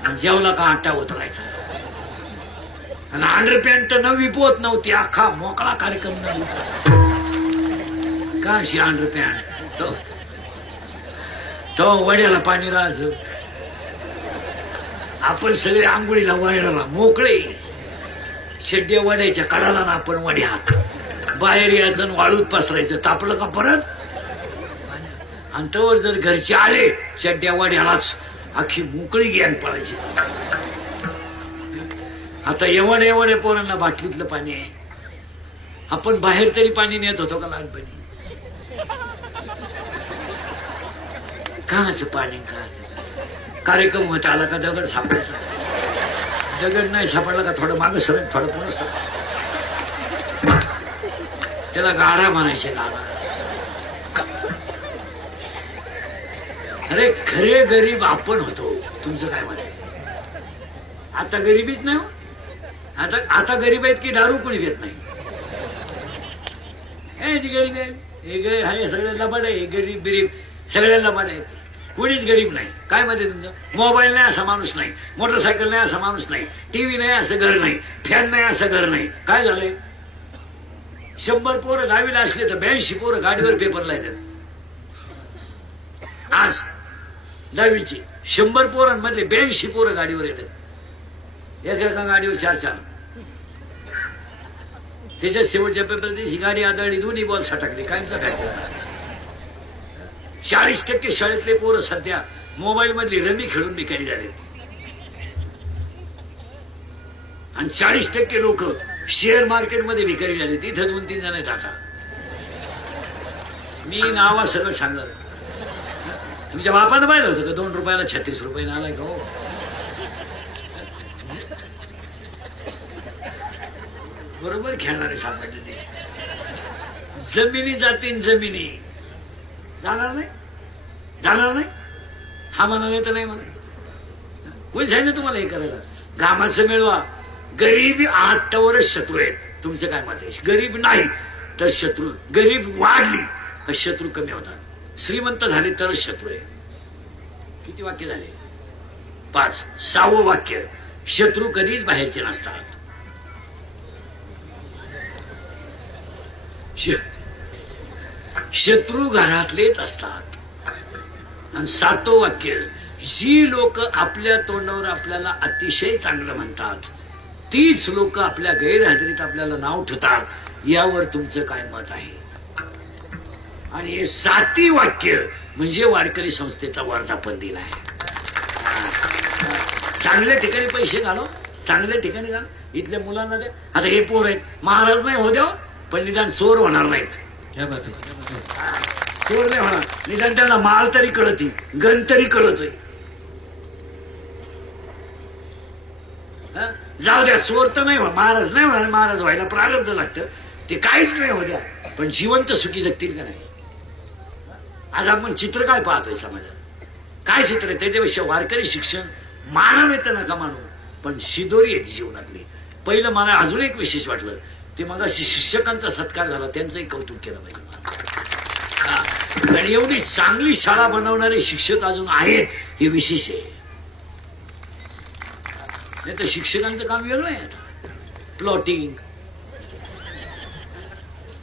आणि जेवला का आटा उतरायचा. आणि अंडरपॅन्ट तर नवी पोत नव्हती, अख्खा मोकळा कार्यक्रम नव्हता. का अशी अंडरपॅन्ट? तो वड्याला पाणी राहायचं. आपण सगळे आंघोळीला वड्याला मोकळे, शेड्या वड्याच्या कडाला ना आपण वड्यात बाहेर यायचं, वाळूत पसरायचं. तापलं का परत. आणि तोवर जर घरचे आले, शेड्या वड्यालाच अख्खी मोकळी गॅन पळायची. आता एवढे पोरांना बाटलीतलं पाणी आहे. आपण बाहेर तरी पाणी नेत होतो का लहानपणी? काच पाणी, काच. कार्यक्रम होता, आला का दगड सापडायचा. दगड नाही सापडला का थोडं मागं सरक, थोडं पुढं सरक. त्याला गाडा म्हणायचे, गाडा. अरे खरे गरीब आपण होतो. तुमचं काय म्हणे? आता गरीबीच नाही हो. आता गरीब आहेत की दारू कोणी घेत नाही. ती गरीब आहे, हे सगळ्यांना लबाड आहे, गरीब बिरीब सगळ्यांना लबाड आहे. कोणीच गरीब नाही. काय मध्ये तुमचं? मोबाईल नाही असा माणूस नाही, मोटरसायकल नाही असा माणूस नाही, टीव्ही नाही असं घर नाही, फॅन नाही असं घर नाही. काय झालंय? 100 पोरं 10वीला असले तर 82 पोरं गाडीवर पेपरला येतात. आज 10वीची 100 पोरांमधले 82 पोरं गाडीवर येतात. एका गाडीवर 4-4. त्याच्यात शेवटच्या पेपर दिवशी गाडी आदळली, दोन्ही बॉल सटकले. कायमचा खायचं. 40% शाळेतले पोरं सध्या मोबाईल मधली रमी खेळून भिकारी झालेत. आणि 40% लोक शेअर मार्केट मध्ये भिकारी झाले. तिथं 2-3 जण आहेत. आता मी नावा सगळं सांगत. तुमच्या बापानं पाहिलं होतं का 2 रुपयाला 36 रुपये आलाय का? हो, बरोबर खेळणारे सापडले. ते जमिनी जातील, जमिनी जाणार नाही, जाणार नाही. हा म्हणा नाही तर नाही म्हणा. कोणी सांगितलं तुम्हाला हे करायला? घामाचं मिळवा. गरीबी आहातावरच शत्रू आहेत. तुमचं काय मत आहे? गरीब नाही तर शत्रू. गरीब वाढली तर शत्रू कमी होतात. श्रीमंत झाले तरच शत्रू आहे. किती वाक्य झाले? 5. 6वं वाक्य, शत्रू कधीच बाहेरचे नसतात. शत्रू घरातलेच असतात. आणि 7वं वाक्य, जी लोक आपल्या तोंडावर आपल्याला अतिशय चांगलं म्हणतात तीच लोक आपल्या गैरहजेरीत आपल्याला नाव ठेवतात. यावर तुमचं काय मत आहे? आणि हे 7वी वाक्य म्हणजे वारकरी संस्थेचा वर्धापन दिन आहे. चांगल्या ठिकाणी पैसे घालव, चांगल्या ठिकाणी घाल. इथल्या मुलांना द्या. आता हे पोर आहेत, महाराज नाही हो द्या, पण निदान चोर होणार नाहीत. चोर नाही होणार, निदान त्यांना माल तरी कळती, गण तरी कळतोय. जाऊ द्या, चोर तर नाही हो, महाराज नाही होणार. महाराज व्हायला प्रारब्ध लागतं, ते काहीच नाही हो द्या, पण जिवंत सुखी जगतील का नाही. आज आपण चित्र काय पाहतोय समाजात, काय चित्र आहे. त्याच्यापेक्षा वारकरी शिक्षण मानव येतं नका मानू, पण शिदोरी येते जीवनातली. पहिलं मला अजून एक विशेष वाटलं, ते मग शिक्षकांचा सत्कार झाला, त्यांचंही कौतुक केलं पाहिजे. आणि एवढी चांगली शाळा बनवणारे शिक्षक अजून आहेत, हे विशेष आहे. नाही तर शिक्षकांचं काम वेगळं आहे. प्लॉटिंग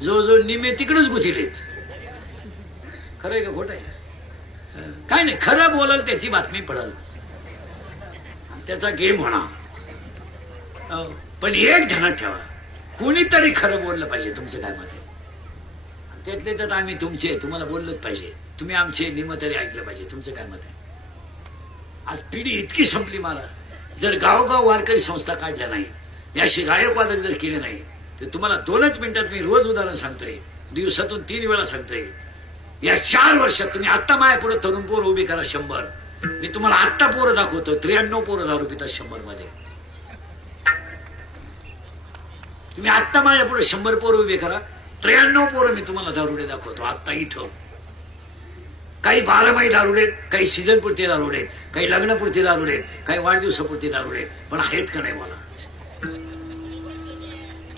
जवळजवळ निमे तिकडेच गुंतलेत. खरं आहे का खोटं आहे? काय नाही, खरं बोलाल त्याची बातमी पडल, त्याचा गेम होणार. पण एक ध्यानात ठेवा, कोणीतरी खरं बोललं पाहिजे. तुमचं काय मत आहे? त्यातले तर आम्ही तुमचे, तुम्हाला बोललंच पाहिजे. तुम्ही आमचे निम तरी ऐकलं पाहिजे. तुमचं काय मत आहे? आज पिढी इतकी संपली. मला जर गावोगाव वारकरी संस्था काढल्या नाही, याशी गायकवादन जर केले नाही, तर तुम्हाला 2च मिनिटात मी रोज उदाहरण सांगतोय, दिवसातून 3 वेळा सांगतोय. या 4 वर्षात तुम्ही आत्ता माया पुढे तरुण पोरं उभी करा 100. मी तुम्हाला आत्ता पोरं दाखवतो, 93 पोरं दारू पितात 100 मध्ये. तुम्ही आत्ता माझ्या पुढे 100 पोरं उभे करा, 93 पोरं मी तुम्हाला दारुडे दाखवतो आत्ता इथं. काही 12 दारुडे, काही सीझन पुरते दारुडे, काही लग्नपुरते दारुडे, काही वाढदिवसापुरते दारुडे. पण आहेत का नाही? मला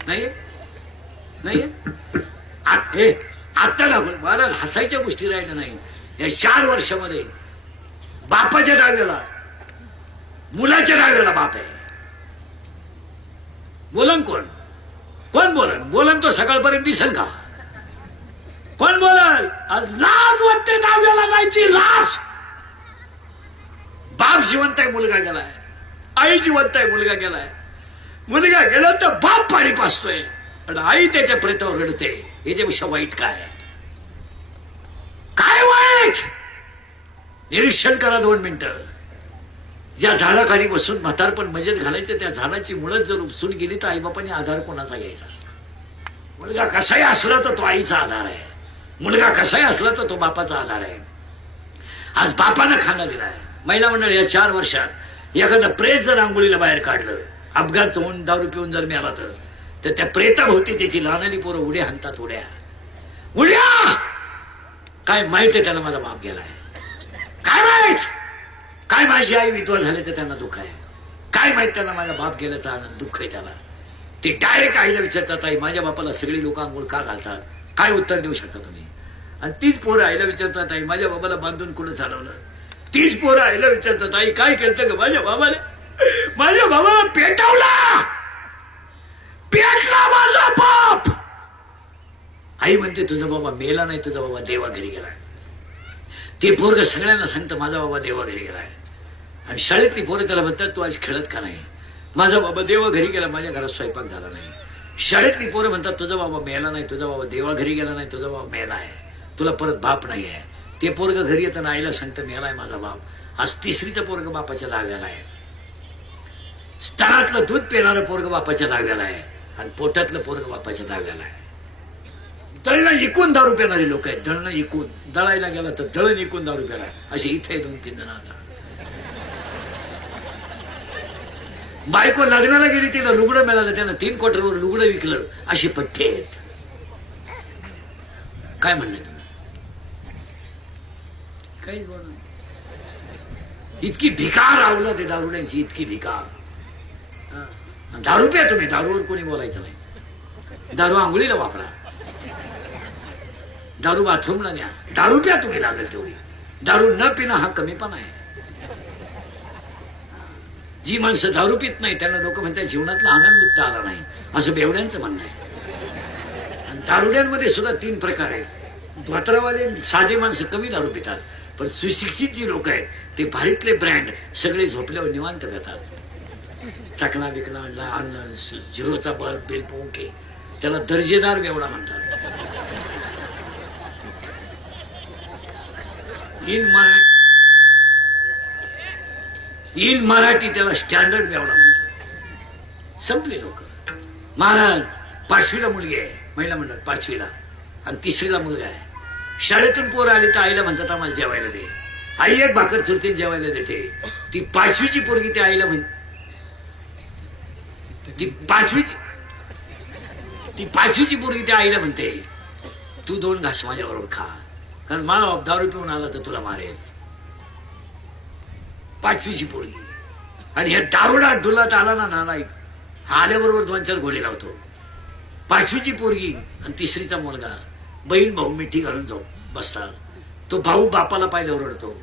नाही. आत्ता दाखवून मला हसायच्या गोष्टी राहिल्या नाही. या 4 वर्षामध्ये बापाच्या डाव्याला, मुलाच्या डाव्याला बाप आहे. बोलन कोण? कोण बोलन? बोलन तो सकाळपर्यंत दिसन का? कोण बोलल? आज लाज वाटते डाव्याला जायची, लाज. बाप जिवंत आहे, मुलगा गेलाय. आई जिवंत आहे, मुलगा गेलाय. मुलगा गेला तर बाप पाणी पाचतोय, आणि आई त्याच्या प्रेतावर रडते. याच्यापेक्षा वाईट काय? काय वाईट? निरीक्षण करा 2 मिनिटं. ज्या झाडाखाली बसून म्हातारपण मजेत घालायचं, त्या झाडाची मुळच जर उपसून गेली तर आईबापाने आधार कोणाचा घ्यायचा? मुलगा कसाही असला तर तो आईचा आधार आहे, मुलगा कसाही असला तर तो बापाचा आधार आहे. आज बापानं खाना दिलाय. महिला मंडळ या 4 वर्षात एखादं प्रेत जर आंघोळीला बाहेर काढलं, अपघात होऊन दारू पिऊन जर मिळाला तर त्या प्रेताभोवती त्याची लहानली पोरं उड्या हाणतात. उड्या काय माहित आहे त्यांना माझा बाप गेलाय? काय माहित? काय माझी आई विधवा झाले तर त्यांना दुःख आहे? काय माहित त्यांना माझा बाप गेल्याचा आनंद, दुःख आहे त्याला? ते डायरेक्ट आईला विचारतात, आई माझ्या बापाला सगळी लोक आंघोळ का घालतात? काय उत्तर देऊ शकता तुम्ही? आणि तीच पोरं आईला विचारतात, आई माझ्या बाबाला बांधून कुठं चालवलं? तीच पोरं आईला विचारतात, आई काय केलं ग माझ्या बाबाला पेटवला, पेटला माझा बाप. आई म्हणते तुझा बाबा मेला नाही, तुझा बाबा देवा घरी गेलाय. ते पोरग सगळ्यांना सांगतं माझा बाबा देवा घरी गेलाय. आणि शाळेतली पोरं त्याला म्हणतात तू आज खेळत का नाही? माझा बाबा देवा घरी गेला, माझ्या घरात स्वयंपाक झाला नाही. शाळेतली पोरं म्हणतात तुझा बाबा मेला नाही, तुझा बाबा देवा घरी गेला नाही, तुझा बाबा मेला आहे, तुला परत बाप नाही आहे. ते पोरग घरी येताना आईला सांगतं मेलाय माझा बाप. आज 3रीचं पोरग बापाच्या जाग्याला आहे. स्तनातलं दूध पिणारं पोरग बापाच्या जाग्याला आहे, आणि पोटातलं पोरग बापाच्या जाग्याला आहे. दळणं इकून दारू पिणारी लोक आहेत. दळणं इकून, दळायला गेला तर दळण इकून दारू पिणार असे इथे 2-3 जण. आता बायको लग्नाला गेली, तिला लुगडं मिळालं, त्यानं 3 क्वार्टरवर लुगडं विकलं, अशी पठ्ठे आहेत. काय म्हणणं तुम्ही? काही बोल. इतकी भिकार आवलं ते दारुड्यांची, इतकी भिकार. दारू प्या तुम्ही, दारूवर कोणी बोलायचं नाही. दारू आंघोळीला वापरा, दारू बाथरूमला न्या, दारू प्या तुम्ही लागेल तेवढी. दारू न पिणं हा कमीपणा आहे. जी माणसं दारू पित नाही त्यांना लोक म्हणतात जीवनातला आनंद आला नाही, असं बेवड्यांचं म्हणणं आहे. आणि दारुड्यांमध्ये सुद्धा 3 प्रकार आहेत. धोत्रावाले साधे माणसं कमी दारू पितात, पण सुशिक्षित जी लोक आहेत ते भारीतले ब्रँड सगळे झोपल्यावर निवांत पितात. चकना बिकणा अन्न, झिरोचा बल्ब, बेल पोके, त्याला दर्जेदार बेवडा म्हणतात. इन मराठी त्याला स्टँडर्ड बेवडा म्हणतात. संपली लोक. महाराज 5वीला मुलगी आहे, महिला मंडळ 5वीला, आणि 3रीला मुलगा आहे. शाळेतून पोर आली तर आईला म्हणतात आम्हाला जेवायला दे. आई एक भाकर चुरतीन जेवायला देते. ती 5वीची पोरगी त्या आईला ती पाचवीची पोरगी त्या आईला म्हणते तू 2 घास माझ्याबरोबर खा, कारण मला बाप दारू पिऊन आला तर तुला मारेल. 5वीची पोरगी. आणि ह्या दारुडा डुलात आला ना नालायक, हा आल्याबरोबर 2-4 घोडे लावतो. 5वीची पोरगी आणि 3रीचा मुलगा, बहीण भाऊ मिठी घालून जाऊ बसतात. तो भाऊ बापाला पाहिल्यावर रडतो,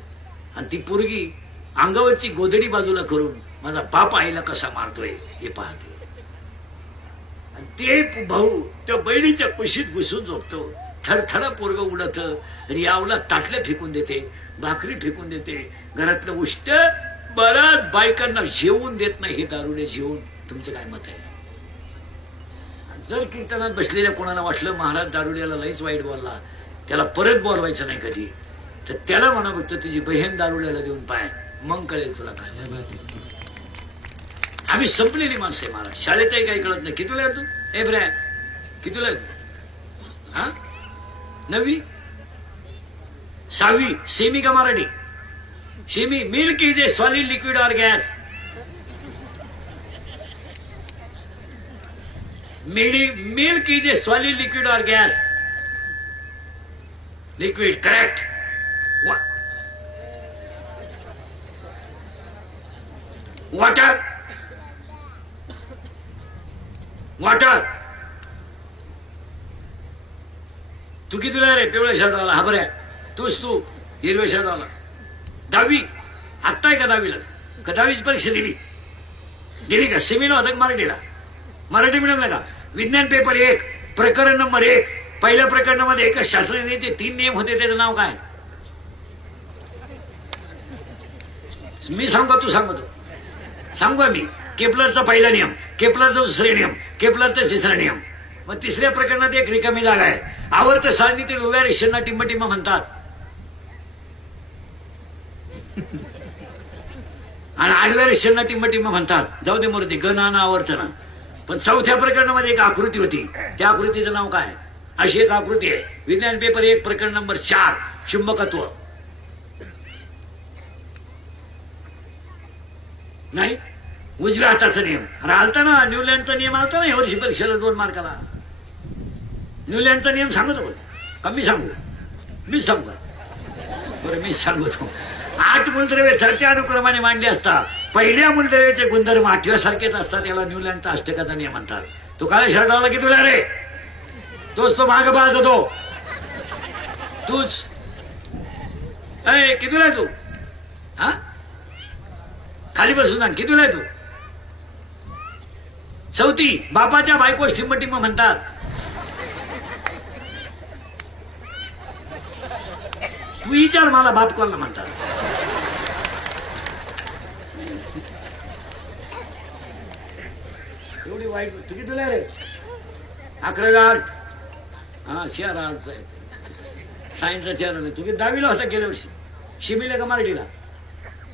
आणि ती पोरगी अंगावरची गोदडी बाजूला करून माझा बाप आईला कसा मारतोय हे पाहते. आणि ते भाऊ त्या बहिणीच्या कुशीत घुसून झोपतो. थडथडा पोरग उडत, रियावला ताटल्या फेकून देते, भाकरी फेकून देते, घरातलं उष्ट बऱ्याच बायकांना जेवून देत नाही. हे दारुडे जेवून. तुमचं काय मत आहे? जर कीर्तनात बसलेल्या कोणाला वाटलं महाराज दारुड्याला लईच वाईट बोलला, त्याला परत बोलवायचं नाही कधी, तर त्याला म्हणा फक्त तुझी बहीण दारुड्याला देऊन पाय, मग कळेल तुला काय. आम्ही संपलेली माणसं आहे महाराज. शाळेतही काही कळत नाही. कितीला आहे तू? ए ब्रॅ, कितीला आहे तू? हा, 9वी 6वी. सेमी का Marathi? Semi. Milk is a solid liquid or gas? Milk is a solid liquid or gas? Liquid. Correct. Water. Water. तू कितीला रे? पिवळ्या शर्टवाला. हा बऱ्या. तूच तू हिरव्या शर्टवाला. 10वी. आत्ता आहे का 10वीला? का 10वीची परीक्षा दिली का? सेमीला होता का मराठीला? मराठी मिडियमला का? विज्ञान पेपर 1 प्रकरण नंबर 1. पहिल्या प्रकरणामध्ये एका शास्त्रज्ञाचे 3 नियम होते. त्याचं नाव काय? मी सांगू? तू सांगतो? सांगू मी. केपलरचा पहिला नियम, केपलरचा 2रा नियम, केपलरचा 3रा नियम. मग 3ऱ्या प्रकरणात एक रिकामी जागा आहे. आवर्त सारणीतील उभ्या रेषांना टिंबटिंब म्हणतात, आणि आडव्या रेषांना टिंबटिंब म्हणतात. जाऊ दे मरू दे, गणना आवर्तना. पण 4थ्या प्रकरणामध्ये एक आकृती होती. त्या आकृतीचं नाव काय? अशी एक आकृती आहे. विज्ञान पेपर 1 प्रकरण नंबर 4 चुंबकत्व. नाही, उजव्या हाताचा नियम. अरे आलता ना, न्यूलँडचा नियम आलता ना यावर्षी परीक्षेला 2 मार्काला. न्यूलँडचा नियम सांगतो का मी सांगू? मीच सांगू. बरं मीच सांगतो. 8 मूलद्रव्ये चढत्या अनुक्रमाने मांडली असता पहिल्या मूलद्रव्याचे गुणधर्म 8व्या सारखेच असतात. याला न्यूलँडचा अष्टकाचा नियम म्हणतात. तो काय शर्टाला की तुला रे? तोच तो माग पाहत होतो. तूच कितीला आहे तू? हा, खाली बसून सांग कितीला आहे तू? 4थी. बापाच्या बायकोस टिंबटिंब म्हणतात. तू विचार मला बाप कोणाला म्हणतात? एवढी वाईट. तू कितीला रे? 11ला 8. हा, 4 सायन्सचा 4 नाही. तू किती 10वीला होता गेल्या वर्षी? शिमीला का मराठीला?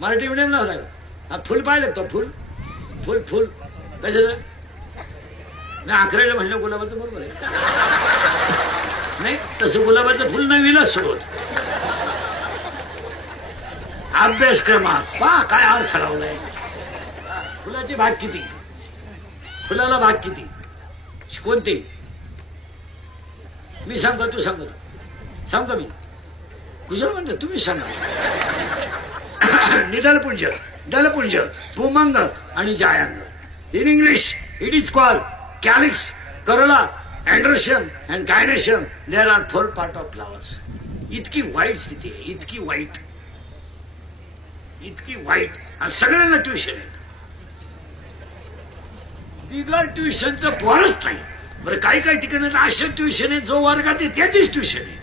मराठी मिडियमला होता का? हा, फुल पाहिलं तो? फुल फुल फुल कशाचं? नाही, 11ला म्हणलं गुलाबाचं बरोबर आहे. नाही तसं गुलाबाचं फुल 9वीलाच सुरू होत. अभ्यासक्रमात पहा काय अर्थ लावलाय. फुलाचे भाग किती? फुलाला भाग किती? कोणते? मी सांगतो? तू सांगतो? सांगतो मी. कुशल म्हणतो तुम्ही सांगा. निदलपुंज, दलपुंज, पुमंग आणि जायांग. In English it is called calyx, corolla, androecium and gynoecium. There are 4 part of flowers. इतकी वाईट स्थिती आहे, इतकी वाईट, इतकी वाईट. आणि सगळ्यांना ट्युशन आहेत. बिगर ट्युशनचं पोरच नाही. बरं काही काही ठिकाणी अशा ट्युशन आहे जो वर्गात आहे त्याचीच ट्युशन आहे.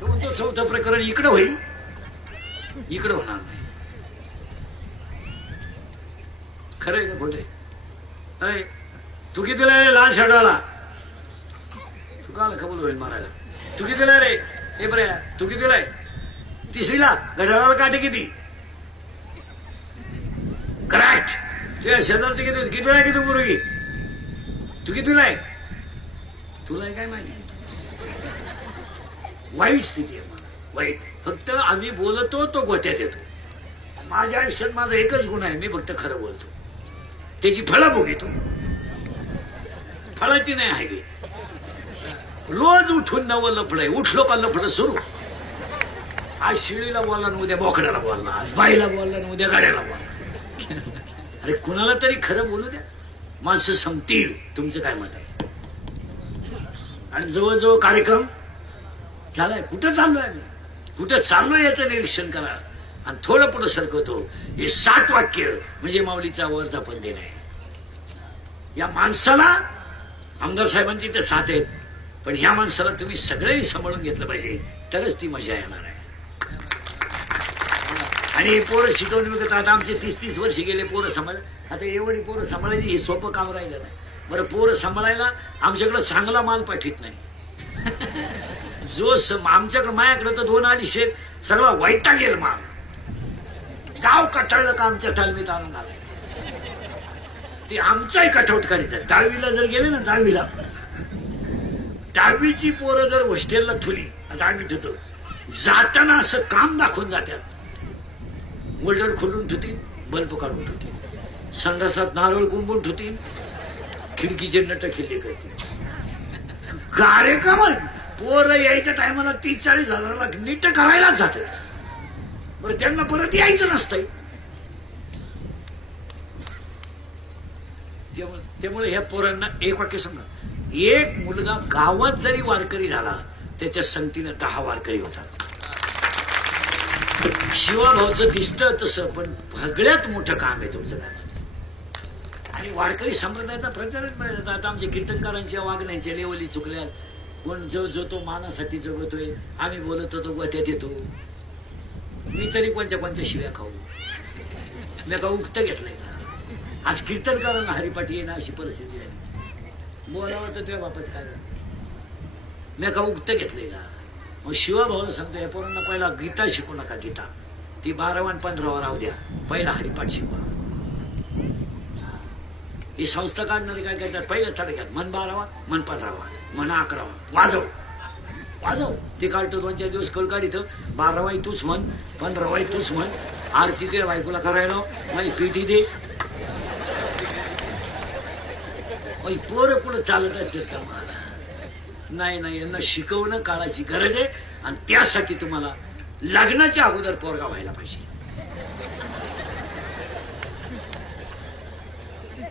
तो म्हणतो 4थं प्रकरण इकडं होईल, इकडं होणार नाही. खरं आहे का खोटे? तू कितीला रे? लाल शर्टवाला. तू काला कबूल होईल मारायला? तू कितीला रे? हे बरं, तू कितीला आहे? 3रीला. गडाला काटे किती? करेक्ट. तुझ्या शेजारची किती आहे किती मुलगी तू कितीला आहे तुला काय माहिती वाईट स्थिती आहे मला वाईट फक्त आम्ही बोलतो तो गोत्यात येतो माझ्या आयुष्यात माझा एकच गुण आहे मी फक्त खरं बोलतो त्याची फळं भोगतो फळाची नाही आहे रोज उठून नवं लफड आहे उठलो का लफड सुरू आज शिळीला बोलला ना उद्या बोकड्याला बोलला आज बाईला बोलला ना उद्या गाड्याला बोलला अरे कुणाला तरी खरं बोलू द्या माणसं संपतील तुमचं काय मत आहे आणि जवळजवळ कार्यक्रम झालाय कुठं चाललोय आम्ही कुठं चाललोय याचं निरीक्षण करा आणि थोडं पुढं सरकवतो हे 7 वाक्य म्हणजे माऊलीचा वर्धापन दिन आहे या माणसाला आमदार साहेबांची ते 7 आहेत पण ह्या माणसाला तुम्ही सगळेही सांभाळून घेतलं पाहिजे तरच ती मजा येणार आहे आणि हे पोरं शिकवून विकत आता आमचे 30-30 वर्ष गेले पोरं सांभाळ आता एवढी पोरं सांभाळायची हे सोपं काम राहिलं नाही बरं पोरं सांभाळायला आमच्याकडे चांगला माल पाठवत नाही जो आमच्याकडे माझ्याकडे तर 2-250 सगळा वैता गेल माल गाव कटाळलं का आमच्या तालमीत आणून घालायचं ते आमचाही कटआउट काढतात 10वीला जर गेले ना 10वीची पोरं जर हॉस्टेलला ठुली आता आम्ही ठेवतो जाताना असं काम दाखवून जातात मोल्डर खोलून ठेवतील बल्ब काढून ठेवतील संडासात नारळ कुंबून ठेवतील खिडकीचे नट खिल्ले करतील कार्यक्रम पोरं यायच्या टायमाला 30-40 हजाराला नीट करायलाच जात बरं त्यांना परत यायचं नसतंय त्यामुळे ह्या पोरांना एक वाक्य सांगा एक मुलगा गावात जरी वारकरी झाला त्याच्या संगतीनं 10 वारकरी होतात शिवाभाऊचं दिसतं तसं पण सगळ्यात मोठं काम आहे तुमचं काम आणि वारकरी संप्रदायाचा प्रचारच पाहिजे आता आमच्या कीर्तनकारांच्या वागण्याच्या लेवली चुकल्या कोण जो तो मानासाठी जगतोय आम्ही बोलत होतो गोत्यात येतो मी तरी कोणत्या शिव्या खाऊ मी का उक्त घेतलंय का आज कीर्तनकारांना हरिपाठी येणं अशी परिस्थिती झाली बोलावं तर तुझ्या बापाच काय झालं मी का उक्त घेतलंय का मग शिवाभाऊला सांगतो या पोरांना पहिला गीता शिकू नका गीता ती 12वा आणि 15वा राहू द्या पहिला हरिपाठ शिकवा ही संस्था काढणारे काय करतात पहिल्या तडक्यात मन 12वा मन 15वा मन 11वा वाजव ते काढतो 2-4 दिवस कळ काढित 12वाही तूच म्हण 15वाही तूच म्हण आरती तुझ्या बायकोला करायला माझी पिठी दे पोरं कुठं चालत असतात का मला नाही यांना शिकवणं काळाची गरज आहे आणि त्यासाठी तुम्हाला लग्नाच्या अगोदर पोरगा व्हायला पाहिजे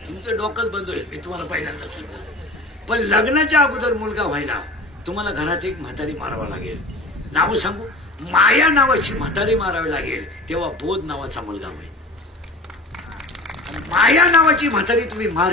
तुमचं डोकंच बंद होईल मी तुम्हाला पहिल्यांदा सांगितलं पण लग्नाच्या अगोदर मुलगा व्हायला तुम्हाला घरात एक म्हातारी मारावा लागेल नाव सांगू माया नावाची म्हातारी मारावी लागेल तेव्हा बोध नावाचा मुलगा होईल माया नावाची म्हातारी तुम्ही मार